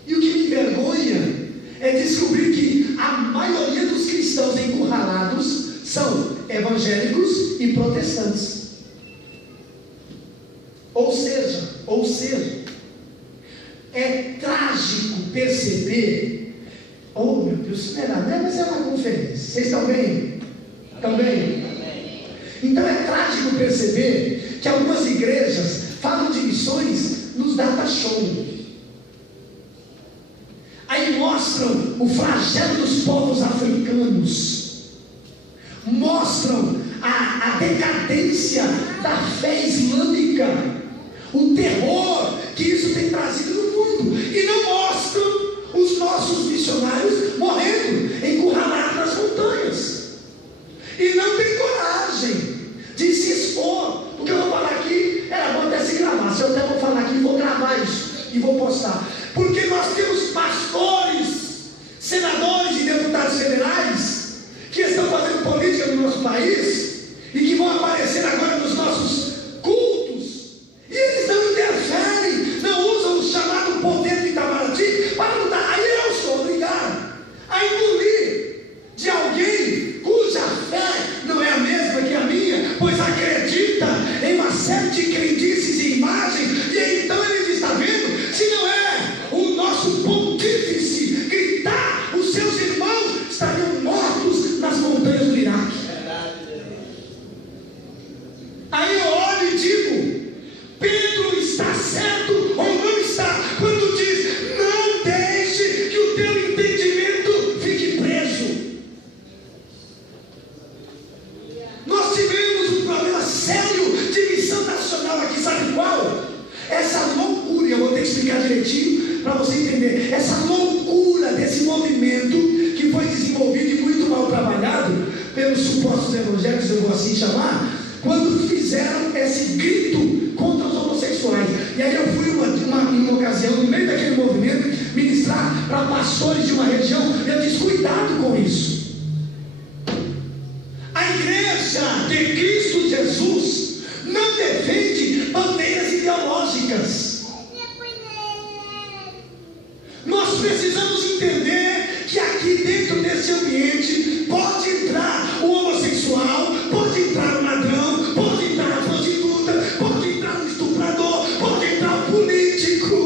E o que me envergonha é descobrir que a maioria dos cristãos encurralados são evangélicos e protestantes. Ou seja, é trágico perceber, oh meu Deus, isso não é nada, mas é uma conferência, vocês estão bem? Estão bem? Então é trágico perceber que algumas igrejas falam de missões nos data show. Aí mostram o flagelo dos povos africanos, mostram a decadência da fé islâmica, o terror que isso tem trazido no mundo, e não mostram os nossos missionários morrendo, encurralados nas montanhas, e não tem coragem de se expor. O que eu vou falar aqui era bom até se gravar. Se eu até vou falar aqui, vou gravar isso e vou postar, porque nós temos pastores, senadores e deputados federais que estão fazendo política no nosso país e que vão aparecer agora nos nossos cultos, e eles não interferem, não usam o chamado poder de Itamaraty para mudar. Aí eu sou obrigado a engolir de alguém cuja fé não é a mesma que a minha, pois acredita em uma série de crendices e imagens, e então ele está vendo, se não é o nosso pontífice gritar, os seus irmãos estariam mortos nas montanhas do Iraque. Aí eu olho e digo, Pedro está certo ou não está, quando diz, não deixe que o teu entendimento fique preso. Nós tivemos um problema sério de missão nacional aqui, sabe qual? Essa loucura, eu vou ter que explicar direitinho para você entender, essa loucura desse movimento que foi desenvolvido e muito mal trabalhado pelos supostos evangélicos, eu vou assim chamar, quando fizeram esse grito contra os homossexuais. E aí eu fui em uma ocasião, no meio daquele movimento, ministrar para pastores de uma região. Eu disse, cuidado com isso. A igreja de Cristo Jesus não defende bandeiras ideológicas. Nós precisamos entender que aqui dentro desse ambiente pode entrar o homossexual, pode entrar o ladrão, pode entrar a prostituta, pode entrar o estuprador, pode entrar o político.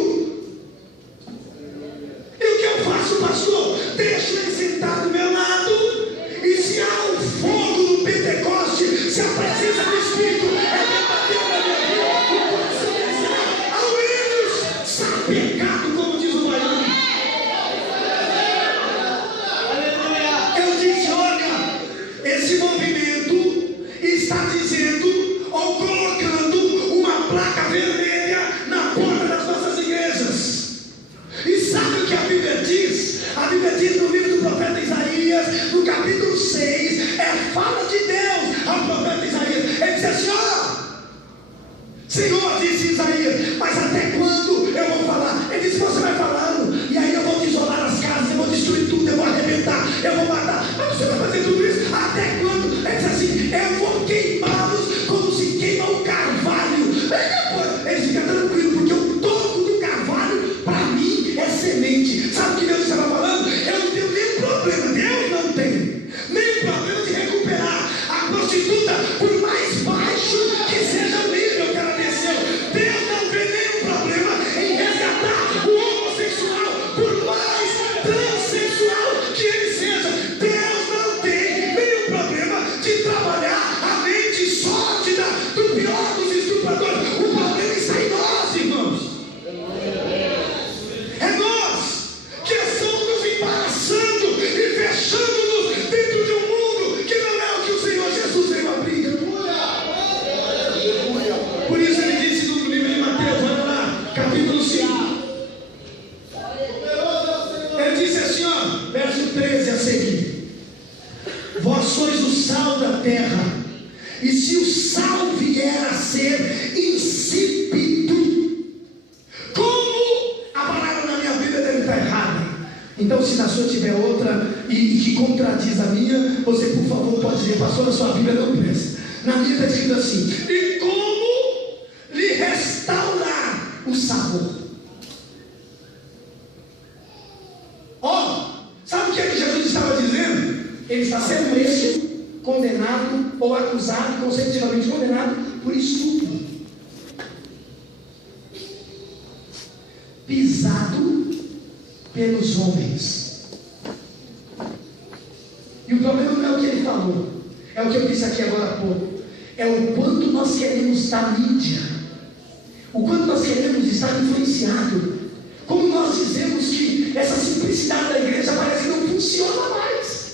E o que eu faço, pastor? Deixo ele sentar do meu lado, e se há o fogo do Pentecoste, se a presença do Espírito é verdadeira na minha vida, o coração deseja ao menos sapecado, como diz o baiano. Eu disse, olha, esse movimento está dizendo ou colocando uma placa vermelha na porta das nossas igrejas. E sabe o que a Bíblia diz? A Bíblia diz no livro do profeta Isaías, no capítulo 6, fala de Deus ao profeta Isaías. Ele diz assim, Senhor, disse Isaías, mas até quando eu vou falar? Ele disse, você vai falando, e aí eu vou desolar as casas, eu vou destruir tudo, eu vou arrebentar, eu vou matar. Mas você vai fazer tudo isso? Até quando? Ele diz assim, eu vou queimá-los como se queima o carvalho. Ele fica tranquilo, porque o toco do carvalho, para mim, é semente. Sabe o que Deus estava falando? Eu não tenho nenhum problema, Deus não tem nenhum problema de recuperar a prostituta, por mais baixo que seja o nível que ela desceu. Deus não vê nenhum problema em resgatar o homossexual, por mais transexual que ele seja. Deus não tem nenhum problema de trabalhar a mente sórdida do pior dos estupradores. O problema está em nós, irmãos. É nós que estamos nos embaraçando e fechando-nos dentro de um mundo que não é o que o Senhor Jesus veio abrir. Por isso ele disse no livro de Mateus, olha lá, capítulo 5. Ele disse assim, verso 13 a seguir: vós sois o sal da terra, e se o sal vier a ser insípido, como a palavra na minha Bíblia deve estar errada. Então, se na sua tiver outra e que contradiz a minha, você por favor pode dizer, pastor, a sua Bíblia não presta. Na minha está escrito assim: e como Ele estava preso, condenado ou acusado, consecutivamente condenado por estupro. Pisado pelos homens. E o problema não é o que ele falou, é o que eu disse aqui agora há pouco. É o quanto nós queremos da mídia, o quanto nós queremos estar influenciado. Como nós dizemos que essa simplicidade da igreja parece que não funciona mais.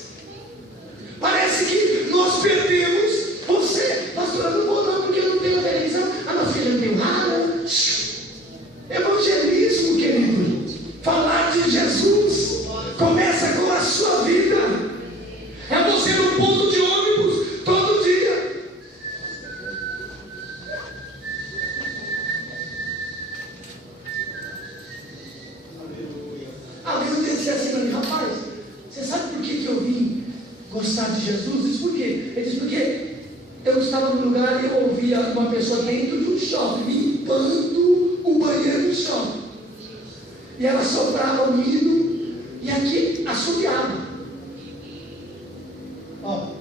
Parece que nós perdemos. Você, pastor, eu não vou não porque eu não tenho televisão. A nossa filha não tem nada. Evangelismo, querido. Falar de Jesus começa com a sua vida. É você no ponto de ônibus todo dia. Alguém vai dizer assim para mim: rapaz, você sabe por que eu vim gostar de Jesus? Diz por quê? Ele diz: porque eu estava num lugar e eu ouvia uma pessoa dentro de um shopping limpando o banheiro do shopping, e ela soprava um hino e aqui assobiava. Ó,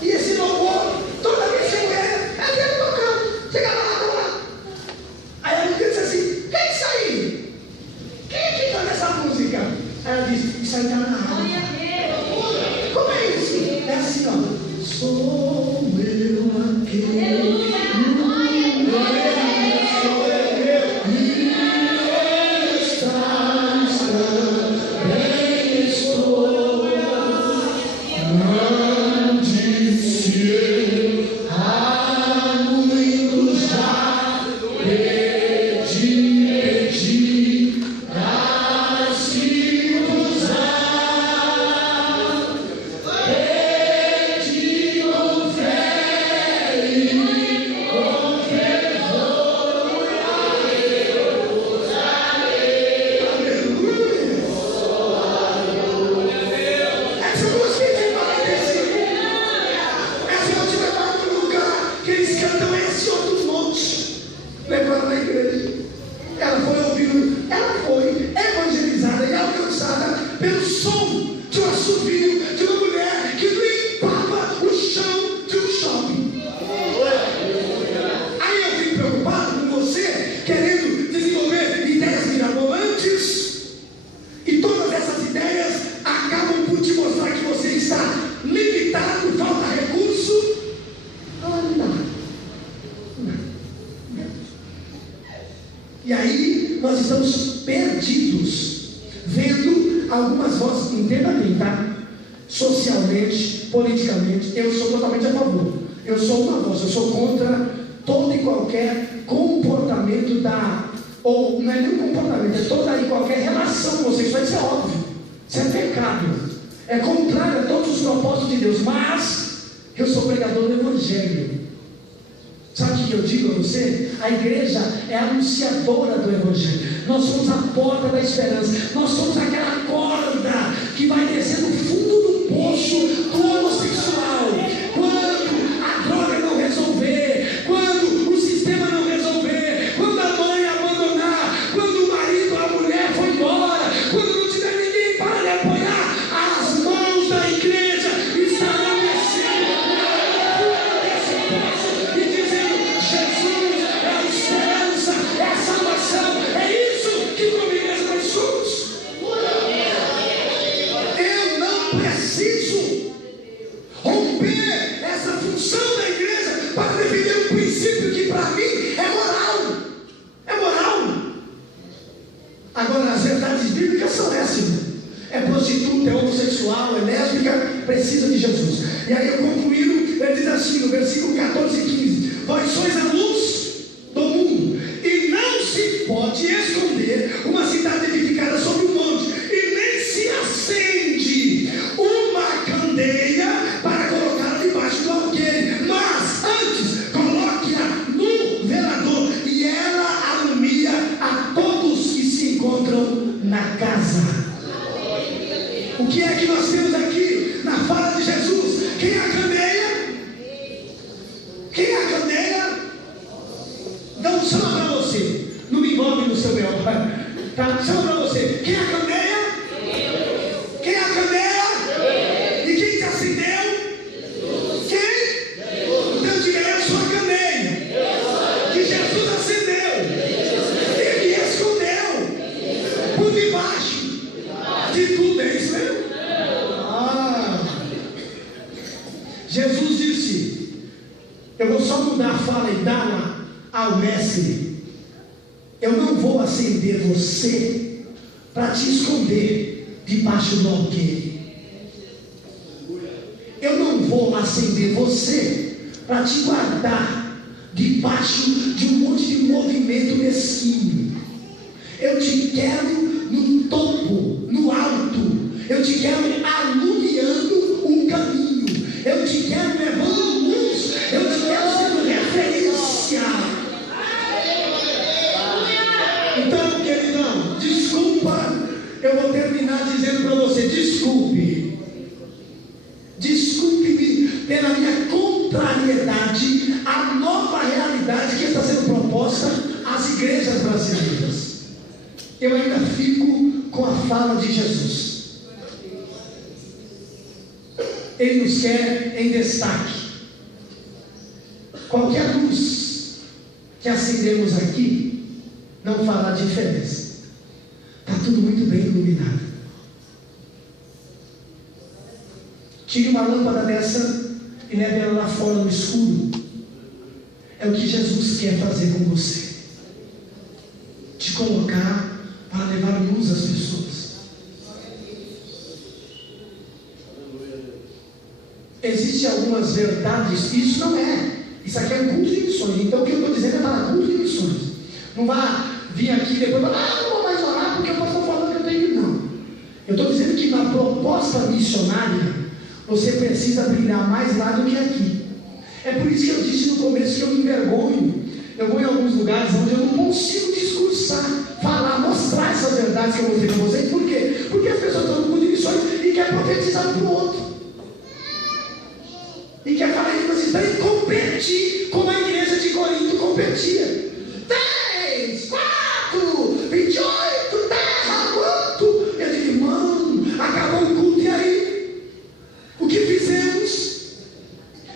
e esse louvor, toda vez que eu era, aquele tocando, chegava lá. Aí ela disse assim: quem é isso aí? Quem é que canta essa música? Aí ela disse: isso aí está na alma. Como é isso? É assim, ó: sou eu aquele. E aí nós estamos perdidos, vendo algumas vozes, entenda bem, tá? Socialmente, politicamente, eu sou totalmente a favor. Eu sou uma voz, eu sou contra todo e qualquer comportamento ou não é nem um comportamento, é toda e qualquer relação com vocês, isso é óbvio, isso é pecado, é contrário a todos os propósitos de Deus, mas eu sou pregador do Evangelho. Sabe o que eu digo a você? A igreja é a anunciadora do Evangelho. Nós somos a porta da esperança. Nós somos aquela corda que vai descer no fundo do poço do homossexual. Quando a droga não resolver, quando o sistema não resolver, quando a mãe abandonar, quando o marido ou a mulher for embora, quando não tiver ninguém para lhe apoiar, as mãos da igreja estarão descendo desse poço e dizendo: Jesus é a esperança, é a salvação, é isso que como igreja nós somos. Eu não preciso romper essa função da igreja para defender um princípio que para mim é moral. É moral. Agora, as verdades bíblicas são essas: é prostituta, é homossexual, é lésbica, precisa de Jesus. E aí eu concluí, ele diz assim no versículo 14 e 15: vós sois a luz do mundo, e não se pode esconder uma cidade edificada sobre um monte, e nem se acende uma candeia para colocá-la debaixo do alqueire, mas antes coloque-a no velador, e ela alumia a todos que se encontram na casa. O que é que nós temos aqui na fala de Jesus? Quem é a candeia? Quem é a candeia? Então chama para você. Não me envolve no seu mel. Tá? Chama para você. Quem é a candeia? Quem é a candeia? E quem se acendeu? Quem? Então diga, eu sou a candeia que Jesus acendeu. Ele escondeu por debaixo de tudo. É isso mesmo? Jesus disse: eu vou só mudar a fala e dar ao mestre. Eu não vou acender você para te esconder debaixo do alqueire. Eu não vou acender você para te guardar debaixo de um monte de movimento mesquinho. Eu te quero no topo, no alto. Eu te quero alumiando um caminho. Eu te quero levando luz. Eu te quero sendo referência. Então, queridão, desculpa. Eu vou terminar dizendo para você: desculpe. Desculpe-me pela minha contrariedade à nova realidade que está sendo proposta às igrejas brasileiras. Eu ainda fico com a fala de Jesus. Ele nos quer em destaque. Qualquer luz que acendemos aqui não fará diferença. Está tudo muito bem iluminado. Tire uma lâmpada dessa e leve ela lá fora no escuro. É o que Jesus quer fazer com você. Te colocar para levar luz às pessoas. Existem algumas verdades. Isso não é. Isso aqui é um culto de missões. Então o que eu estou dizendo é para culto de missões. Não vá vir aqui e depois falar: não vou mais orar porque eu estou falando que eu tenho que. Não. Eu estou dizendo que na proposta missionária você precisa brilhar mais lá do que aqui. É por isso que eu disse no começo que eu me envergonho. Eu vou em alguns lugares onde eu não consigo discursar, falar, mostrar essas verdades que eu mostrei para vocês. Por quê? Porque as pessoas estão no culto de missões e querem profetizar um para o outro. E quer falar em línguas estranhas e competir como a igreja de Corinto competia. 3, 4, 28, terra, quanto? Eu digo: irmão, acabou o culto, e aí? O que fizemos?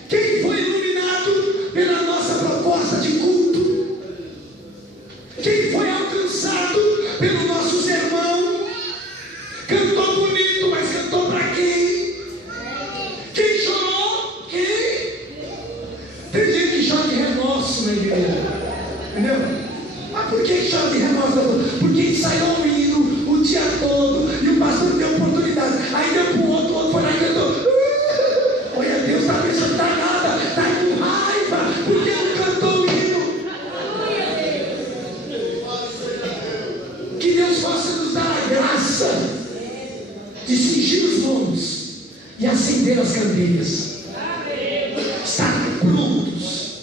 Quem foi iluminado pela nossa proposta de culto? Quem foi alcançado pelo nosso sermão? Cantou bonito, mas cantou para quem? Quem chorou? Quem? Tem gente que chora de remorso na igreja. Entendeu? Mas por que chora de remorso? Porque ensaiou o hino o dia todo e o pastor deu oportunidade. Aí deu para o outro foi lá e cantou. Olha, Deus está pensando, está nada, está com raiva, porque não cantou o hino. Que Deus possa nos dar a graça de cingir os lombos e acender as candeias. Estar prontos,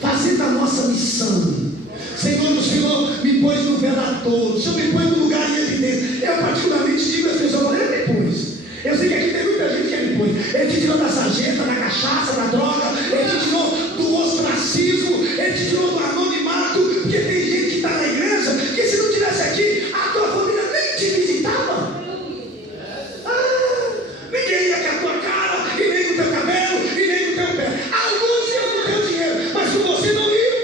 fazendo a nossa missão. Senhor, o Senhor me pôs no velador, o Senhor me pôs no lugar de evidência. Eu particularmente digo às pessoas: ele me pôs. Eu sei que aqui tem muita gente que ele pôs. Ele te tirou da sarjeta, da cachaça, da droga. Ele te tirou do ostracismo. Ele te tirou do anonimato. Porque tem gente que está na igreja que, se não estivesse aqui, a tua família nem te visitava. Ninguém ia com a tua cara, e nem com o teu cabelo, e nem com o teu pé. Alguns iam com o teu dinheiro, mas com você não ia.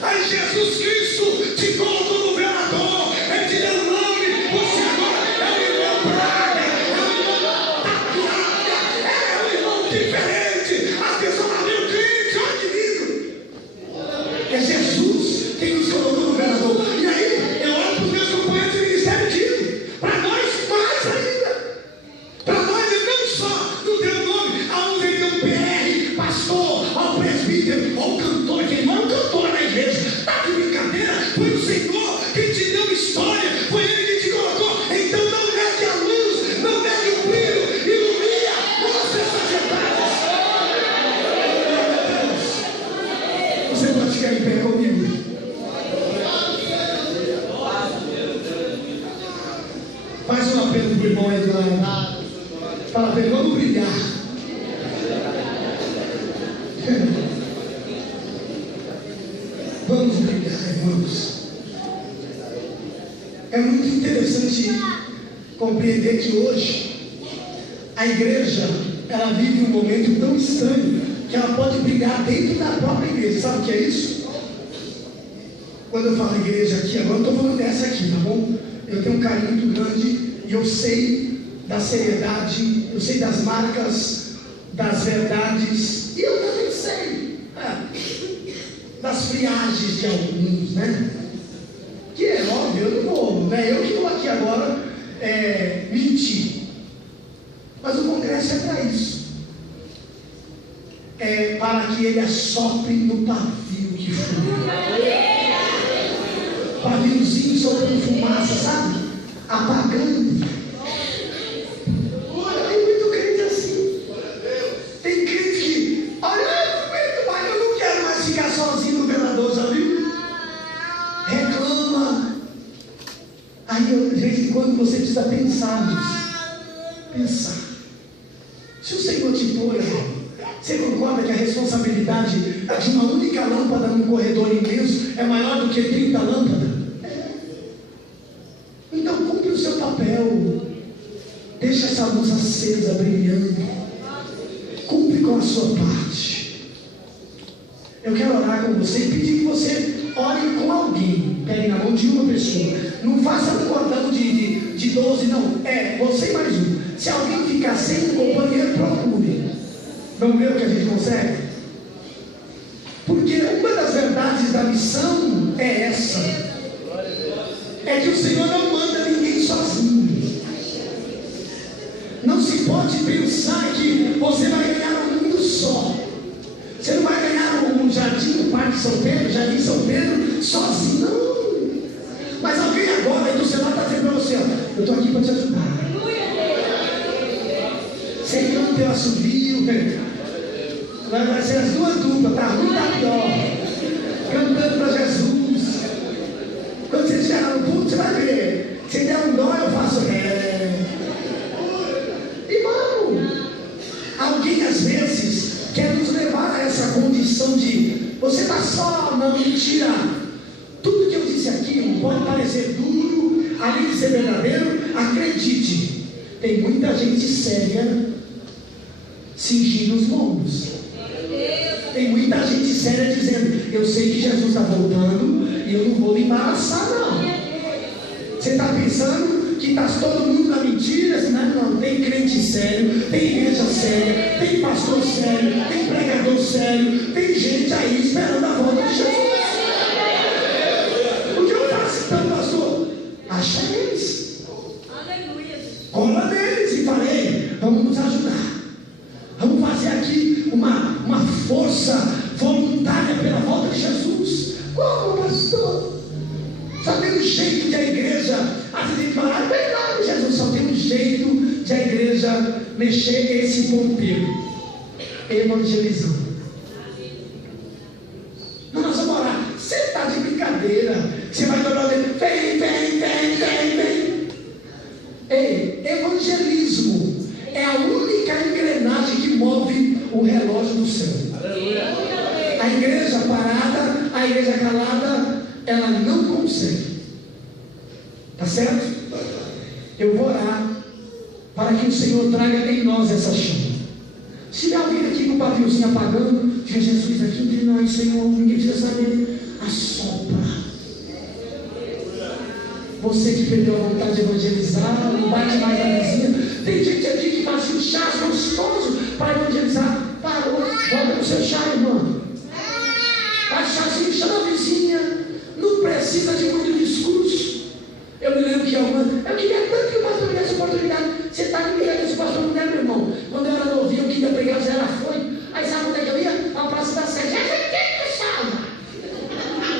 Aí Jesus Cristo te colocou no velador. Ele te deu um nome. Você agora é o irmão Braga, é o irmão Tapiaca, é o irmão diferente. As pessoas lá viram irmão Eduardo. Fala para ele, vamos brilhar. Vamos brilhar, irmãos. É muito interessante compreender que hoje a igreja, ela vive um momento tão estranho que ela pode brilhar dentro da própria igreja. Sabe o que é isso? Quando eu falo igreja aqui, agora eu estou falando dessa aqui, tá bom? Eu tenho um carinho muito grande e eu sei da seriedade, eu sei das marcas, das verdades, e eu também sei das friagens de alguns, né? Que é óbvio, eu não vou, né? Eu que estou aqui agora mentir. Mas o congresso é para isso. É para que ele assopre no pavio que flui. Paviozinho soltando fumaça, sabe? Apagando. Olha, tem muito crente assim. Tem crente que, olha, eu não aguento mais, eu não quero mais ficar sozinho no velador, já viu? Reclama. Aí, de vez em quando, você precisa pensar nisso. Pensar. Se o Senhor te pôr, você concorda que a responsabilidade de uma única lâmpada num corredor imenso é maior do que 30 lâmpadas? Então cumpre o seu papel. Deixa essa luz acesa, brilhando. Cumpre com a sua parte. Eu quero orar com você e pedir que você ore com alguém. Pegue na mão de uma pessoa. Não faça um cordão de 12, não. É você e mais um. Se alguém ficar sem um companheiro, procure. Vamos ver o que a gente consegue? Porque uma das verdades da missão é essa: é que o Senhor não manda ninguém sozinho. Não se pode pensar que você vai ganhar um mundo só. Você não vai ganhar um jardim, o Parque São Pedro, Jardim São Pedro, sozinho, não. Mas alguém agora aí do celular está dizendo para você: ó, eu estou aqui para te ajudar. Você canta o assobio, vai ser as duas duplas, tá ruim, tá pior. Cantando para Jesus. Quando você chegar no culto, você vai ver. Se der um dó, eu faço e vamos. Alguém às vezes quer nos levar a essa condição de você está só, não, mentira. Tudo que eu disse aqui pode parecer duro, além de ser verdadeiro. Acredite, tem muita gente séria cingindo os lombos. Tem muita gente séria dizendo: eu sei que Jesus está voltando e eu não vou me embaraçar, não. Você está pensando que está todo mundo na mentira? Não, tem crente sério, tem igreja séria, tem pastor sério, tem pregador sério, tem gente aí esperando a volta de Jesus. O que eu estava citando, pastor? Acha eles. Cola neles e falei: vamos nos ajudar. Vamos fazer aqui uma força voluntária pela volta de Jesus. Como, pastor? Só tem um jeito de a igreja, às vezes fala: vem lá, Jesus. Só tem um jeito de a igreja mexer esse ponteiro: evangelizando. Não, nós vamos orar. Você está de brincadeira. Você vai dobrar o dedo: vem. Ei, evangelismo é a única engrenagem que move o relógio do céu. A igreja parada, a igreja calada, ela não consegue. Tá certo? Eu vou orar para que o Senhor traga em nós essa chama. Se tiver alguém aqui com o paviozinho apagando, diga: Jesus, aqui entre nós, Senhor, ninguém precisa saber. Assopra. Você que perdeu a vontade de evangelizar, não bate mais na vizinha. Tem gente aqui que fazia um chá gostoso para evangelizar. Parou, volta no seu chá, irmão. Faz chazinho, chama a vizinha. Não precisa de muito discurso. Eu me lembro que eu queria tanto que o pastor me desse oportunidade. Você está me ligando esse pastor, não é, meu irmão? Quando eu era novinho, eu queria pregar, já era foi. Aí sabe onde é que eu ia? A Praça da Sé. Já foi que chama?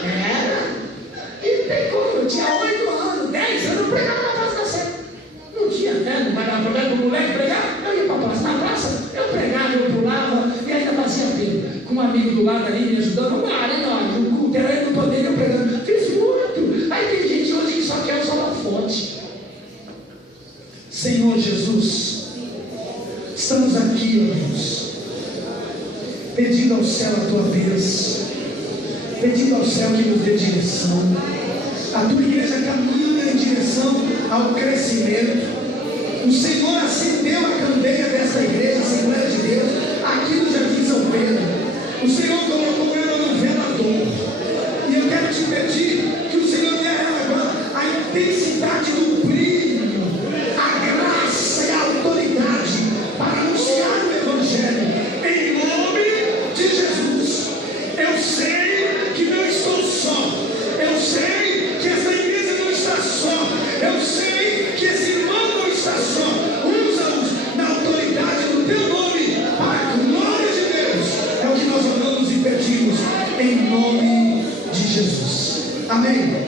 Era. E tem como? Eu tinha 8 anos, 10 anos, eu pregava na Praça da Sé. Não tinha, né? Não vai dar problema para o moleque pregar. Eu ia para a praça. Na praça, eu pregava, eu pulava e ainda fazia tempo. Com um amigo do lado ali me ajudando. O terreno não poderia, eu pregando. Fiz muito. Aí tem gente hoje que só quer usar uma fonte. Senhor Jesus, estamos aqui, ó Deus, pedindo ao céu a tua bênção, pedindo ao céu que nos dê direção. A tua igreja caminha em direção ao crescimento. O Senhor acendeu a candeia dessa igreja, Assembleia de Deus, aqui no Jardim São Pedro. O Senhor colocou ela no velador. E eu quero te pedir que o Senhor dê a ela agora a intensidade do brilho, a graça e a autoridade para anunciar o Evangelho. Em nome de Jesus. Eu sei que não estou só. Eu sei que essa igreja não está só. Eu sei que esse irmão não está só. Usa-os na autoridade do teu nome, para a glória de Deus. É o que nós oramos e pedimos, em nome de Jesus. Amém.